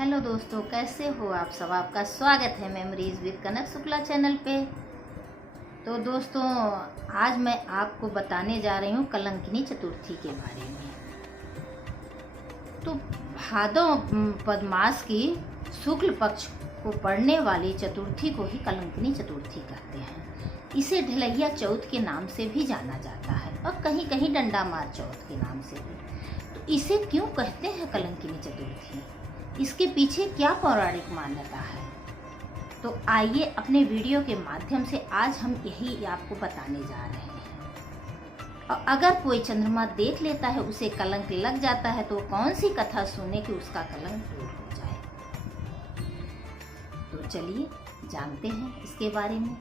Hello दोस्तों, कैसे हो आप सब। आपका स्वागत है memories with Kanak Shukla channel पे। तो दोस्तों, आज मैं आपको बताने जा रही हूँ कलंकिनी चतुर्थी के बारे में। तो भादो पद मास की शुक्ल पक्ष को पड़ने वाली चतुर्थी को ही कलंकिनी चतुर्थी कहते हैं। इसे ढलैया चौथ के नाम से भी जाना जाता है और कहीं कहीं डंडा मार चौथ के नाम से भी। तो इसे क्यों कहते हैं कलंकिनी चतुर्थी, इसके पीछे क्या पौराणिक मान्यता है, तो आइए अपने वीडियो के माध्यम से आज हम यही आपको बताने जा रहे हैं। और अगर कोई चंद्रमा देख लेता है, उसे कलंक लग जाता है, तो कौन सी कथा सुने कि उसका कलंक दूर हो जाए। तो चलिए जानते हैं इसके बारे में।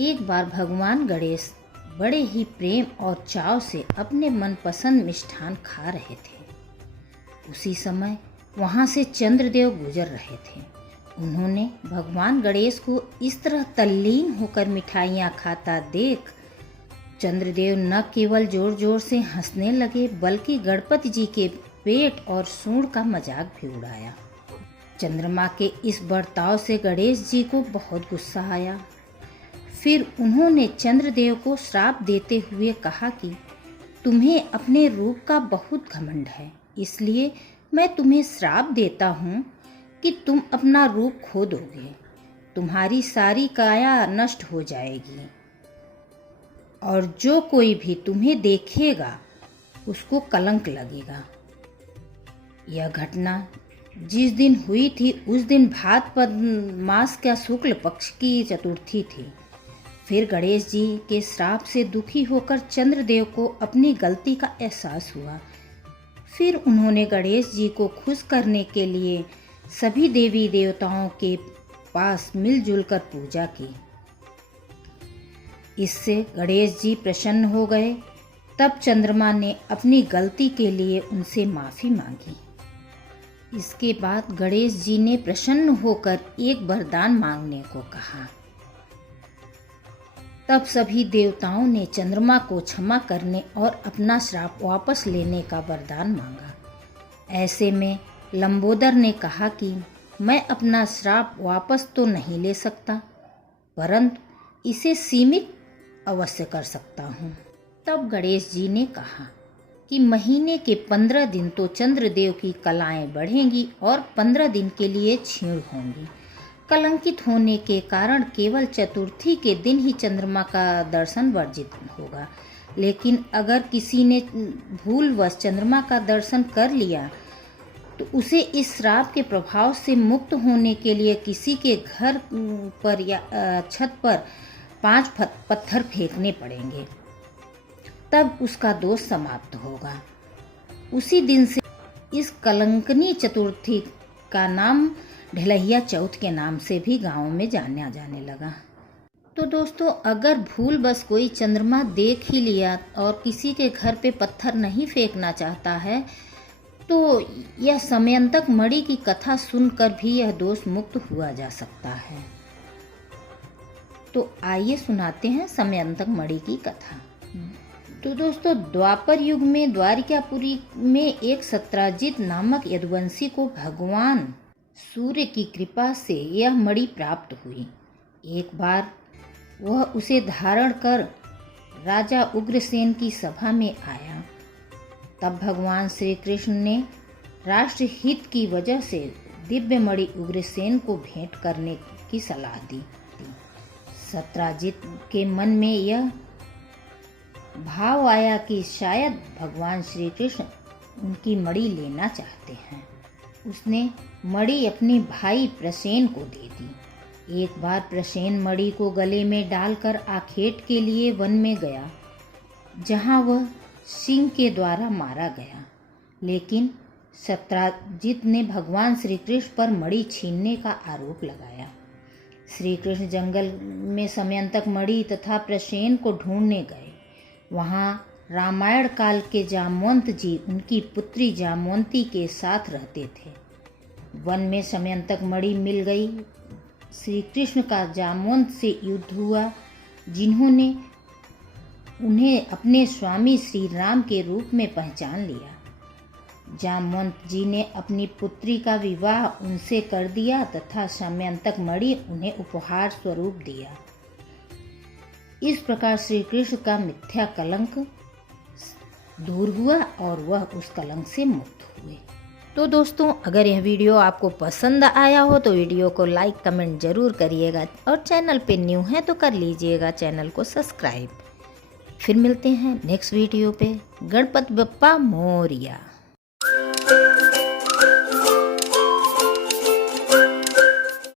एक बार भगवान गणेश बड़े ही प्रेम और चाव से अपने मनपसंद मिष्ठान खा रहे थे। उसी समय वहां से चंद्रदेव गुजर रहे थे। उन्होंने भगवान गणेश को इस तरह तल्लीन होकर मिठाइयाँ खाता देख चंद्रदेव न केवल जोर जोर से हंसने लगे, बल्कि गणपति जी के पेट और सूंड का मजाक भी उड़ाया। चंद्रमा के इस बर्ताव से गणेश जी को बहुत गुस्सा आया। फिर उन्होंने चंद्रदेव को श्राप देते हुए कहा कि तुम्हें अपने रूप का बहुत घमंड है, इसलिए मैं तुम्हें श्राप देता हूँ कि तुम अपना रूप खो दोगे, तुम्हारी सारी काया नष्ट हो जाएगी और जो कोई भी तुम्हें देखेगा उसको कलंक लगेगा। यह घटना जिस दिन हुई थी, उस दिन भाद्रपद मास का शुक्ल पक्ष की चतुर्थी थी। फिर गणेश जी के श्राप से दुखी होकर चंद्रदेव को अपनी गलती का एहसास हुआ। फिर उन्होंने गणेश जी को खुश करने के लिए सभी देवी देवताओं के पास मिलजुल कर पूजा की। इससे गणेश जी प्रसन्न हो गए। तब चंद्रमा ने अपनी गलती के लिए उनसे माफ़ी मांगी। इसके बाद गणेश जी ने प्रसन्न होकर एक वरदान मांगने को कहा। तब सभी देवताओं ने चंद्रमा को क्षमा करने और अपना श्राप वापस लेने का वरदान मांगा। ऐसे में लंबोदर ने कहा कि मैं अपना श्राप वापस तो नहीं ले सकता, परंतु इसे सीमित अवश्य कर सकता हूँ। तब गणेश जी ने कहा कि महीने के 15 दिन तो चंद्रदेव की कलाएं बढ़ेंगी और 15 दिन के लिए क्षीण होंगी। कलंकित होने के कारण केवल चतुर्थी के दिन ही चंद्रमा का दर्शन वर्जित होगा, लेकिन अगर किसी ने भूलवश चंद्रमा का दर्शन कर लिया तो उसे इस श्राप के प्रभाव से मुक्त होने के लिए किसी के घर पर या छत पर 5 पत्थर फेंकने पड़ेंगे, तब उसका दोष समाप्त होगा। उसी दिन से इस कलंकिनी चतुर्थी का नाम ढलैया चौथ के नाम से भी गाँव में जाना जाने लगा। तो दोस्तों, अगर भूल बस कोई चंद्रमा देख ही लिया और किसी के घर पे पत्थर नहीं फेंकना चाहता है, तो यह समयंतक मणि की कथा सुनकर भी यह दोष मुक्त हुआ जा सकता है। तो आइए सुनाते हैं समयंतक मणि की कथा। तो दोस्तों, द्वापर युग में द्वारिकापुरी में एक सत्राजित नामक यदुवंशी को भगवान सूर्य की कृपा से यह मणि प्राप्त हुई। एक बार वह उसे धारण कर राजा उग्रसेन की सभा में आया। तब भगवान श्री कृष्ण ने राष्ट्र हित की वजह से दिव्य मणि उग्रसेन को भेंट करने की सलाह दी। सत्राजित के मन में यह भाव आया कि शायद भगवान श्री कृष्ण उनकी मणि लेना चाहते हैं। उसने मणि अपने भाई प्रसेन को दे दी। एक बार प्रसेन मणि को गले में डालकर आखेट के लिए वन में गया, जहां वह सिंह के द्वारा मारा गया। लेकिन सत्राजित ने भगवान श्री कृष्ण पर मणि छीनने का आरोप लगाया। श्री कृष्ण जंगल में समयंतक मणि तथा प्रसेन को ढूंढने गए। वहां रामायण काल के जामवंत जी उनकी पुत्री जामवंती के साथ रहते थे। वन में समयंतक मणि मिल गई। श्री कृष्ण का जामवंत से युद्ध हुआ, जिन्होंने उन्हें अपने स्वामी श्री राम के रूप में पहचान लिया। जामवंत जी ने अपनी पुत्री का विवाह उनसे कर दिया तथा समयंतक मणि उन्हें उपहार स्वरूप दिया। इस प्रकार श्री कृष्ण का मिथ्या कलंक दूर हुआ और वह उस कलंक से मुक्त हुए। तो दोस्तों, अगर यह वीडियो आपको पसंद आया हो तो वीडियो को लाइक कमेंट जरूर करिएगा और चैनल पे न्यू है तो कर लीजिएगा चैनल को सब्सक्राइब। फिर मिलते हैं नेक्स्ट वीडियो पे। गणपति बप्पा मोरिया।